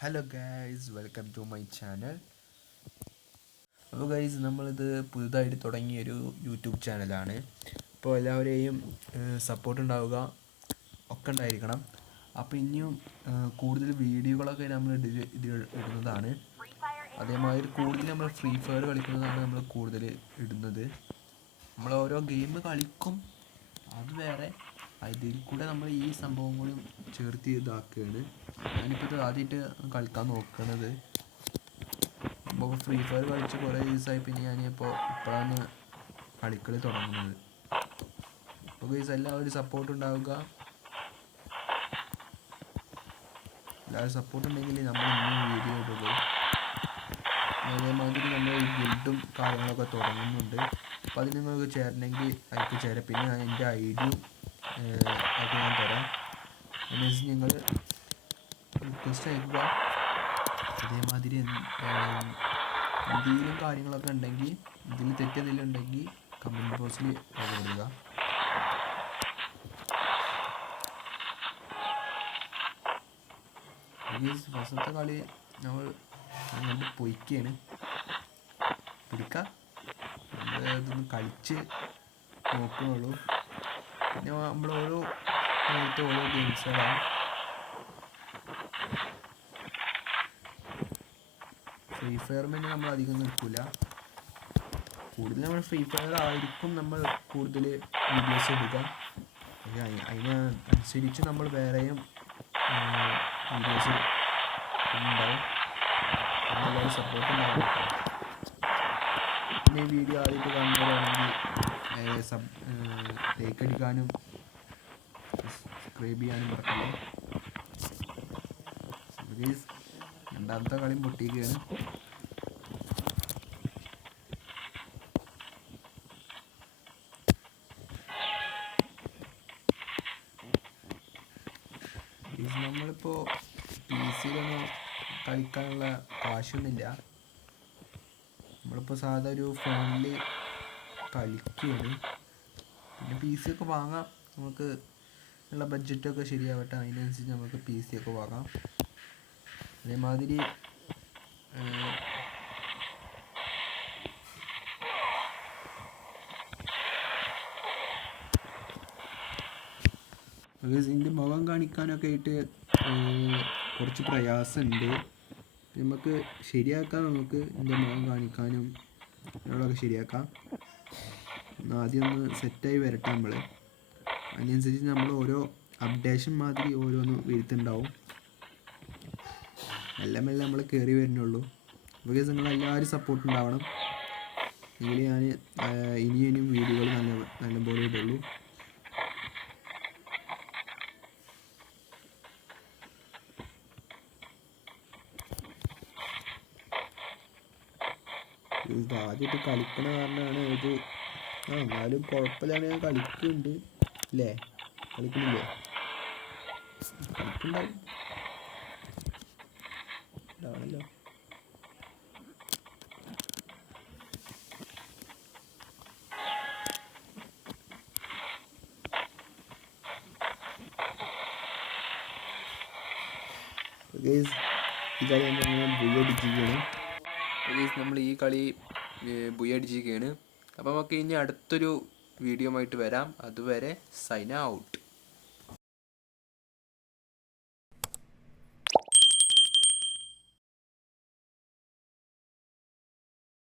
Hello guys, welcome to my channel. അപ്പോൾ guys, നമ്മളിത് പുതുതായിട്ട് തുടങ്ങിയൊരു യൂട്യൂബ് ചാനലാണ്. അപ്പോൾ എല്ലാവരെയും സപ്പോർട്ട് ഉണ്ടാവുക, ഒക്കെ ഉണ്ടായിരിക്കണം. അപ്പോൾ ഇനിയും കൂടുതൽ വീഡിയോകളൊക്കെ നമ്മൾ ഇതിൽ ഇടുന്നതാണ്. അതേമാതിരി കൂടുതൽ നമ്മൾ ഫ്രീ ഫയർ കളിക്കുന്നതാണ് നമ്മൾ കൂടുതൽ ഇടുന്നത്. നമ്മൾ ഓരോ ഗെയിം കളിക്കും, അത് വേറെ. അതിൽ കൂടെ നമ്മൾ ഈ സംഭവം കൂടി ചേർത്ത് ഇതാക്കുകയാണ്. ഞാനിപ്പോൾ ഇത് ആദ്യമായിട്ട് കളിക്കാൻ നോക്കണത്. അപ്പോൾ ഫ്രീ ഫയർ കളിച്ച് കുറേ ദിവസമായി, പിന്നെ ഞാനിപ്പോൾ ഇപ്പോഴാണ് കളിക്കളി തുടങ്ങുന്നത്. അപ്പോൾ ഗൈസ്, എല്ലാവരും സപ്പോർട്ട് ഉണ്ടാവുക. എല്ലാവരും സപ്പോർട്ട് ഉണ്ടെങ്കിൽ നമ്മൾ ഇനിയും വീഡിയോ ഇടുള്ളൂ. അതേമാതിരി നമ്മൾ ഈ ഗിൽഡും കാര്യങ്ങളൊക്കെ തുടങ്ങുന്നുണ്ട്. അപ്പോൾ അതിന് നിങ്ങൾക്ക് ചേരണമെങ്കിൽ അതിലേക്ക് ചേരാം. പിന്നെ ഞാൻ എൻ്റെ ഐഡിയും ആയിട്ട് ഞാൻ തരാം. അതിനനുസരിച്ച് നിങ്ങൾ റിക്വസ്റ്റ് അയക്കുക. അതേമാതിരി എന്തെങ്കിലും കാര്യങ്ങളൊക്കെ ഉണ്ടെങ്കിൽ, ഇതിൽ തെറ്റെന്തെങ്കിലും ഉണ്ടെങ്കിൽ കമൻറ്റ് ബോക്സിൽ രേഖപ്പെടുത്തുക. ഫസ്റ്റത്തെ കളി നമ്മൾ അങ്ങോട്ട് പൊയ്ക്കാണ്. പിടിക്കാം, ഇതൊന്ന് കളിച്ച് നോക്കുന്നുള്ളൂ. പിന്നെ നമ്മൾ ഓരോ ഗെയിംസുകളാണ്. ഫ്രീ ഫയർ പിന്നെ നമ്മൾ അധികം നിൽക്കില്ല. കൂടുതൽ നമ്മൾ ഫ്രീ ഫയർ ആയിരിക്കും നമ്മൾ കൂടുതൽ വീഡിയോസ് എടുക്കുക. അതിനനുസരിച്ച് നമ്മൾ വേറെയും വീഡിയോസ് ഉണ്ടാവും. എല്ലാവരും സപ്പോർട്ട് ഉണ്ടാവും. പിന്നെ ഈ വീഡിയോ ആദ്യമായിട്ട് കാണുന്നവരാണെങ്കിൽ ലൈക്ക് അടിക്കാനും സബ്സ്ക്രൈബ് ചെയ്യാനും മറക്കല്ലേ. രണ്ടാമത്തെ കളിയും പൊട്ടിക്കുകയാണ്. നമ്മളിപ്പോൾ പി സിയിലൊന്നും കളിക്കാനുള്ള കാശൊന്നുമില്ല. നമ്മളിപ്പോൾ സാധാ ഒരു ഫോണിൽ കളിക്കുകയാണ്. പിന്നെ പി സി ഒക്കെ വാങ്ങാം, നമുക്ക് ഉള്ള ബഡ്ജറ്റൊക്കെ ശരിയാവട്ടെ. അതിനനുസരിച്ച് നമുക്ക് പി സി ഒക്കെ വാങ്ങാം. അതേമാതിരി ഇതിൻ്റെ മുഖം കാണിക്കാനൊക്കെ ആയിട്ട് കുറച്ച് പ്രയാസമുണ്ട്. നമുക്ക് ശരിയാക്കാം. നമുക്ക് ഇതിൻ്റെ മുഖം കാണിക്കാനും ഇതിനോടൊക്കെ ശരിയാക്കാം. ആദ്യം ഒന്ന് സെറ്റായി വരട്ടെ നമ്മൾ. അതിനനുസരിച്ച് നമ്മൾ ഓരോ അപ്ഡേഷൻ മാതിരി ഓരോന്ന് വരുത്തുണ്ടാവും. മെല്ലെ മെല്ലെ നമ്മൾ കയറി വരുന്നുള്ളൂ. അപ്പോൾ നിങ്ങളെല്ലാവരും സപ്പോർട്ട് ഉണ്ടാവണം. എങ്കിൽ ഞാൻ ഇനിയും വീഡിയോകൾ നല്ലപോലെ ഇടുള്ളൂ. ഇത് ആദ്യമായിട്ട് കളിക്കണ കാരണമാണ് ഇത്. എന്നാലും കുഴപ്പമില്ലാണ്ട് ഞാൻ കളിക്കുന്നുണ്ട് അല്ലേ? കളിക്കുന്നില്ലേ? കളിക്കുന്നുണ്ടാവും ഉണ്ടാവണല്ലോ. ഈ കളി നമ്മൾ ബുയ്യടിച്ചിരിക്കുകയാണ്. നമ്മൾ ഈ കളി ബുയ്യടിച്ചിരിക്കുകയാണ്. അപ്പോൾ നമുക്ക് ഇനി അടുത്തൊരു വീഡിയോ ആയിട്ട് വരാം. അതുവരെ സൈൻ ഔട്ട്.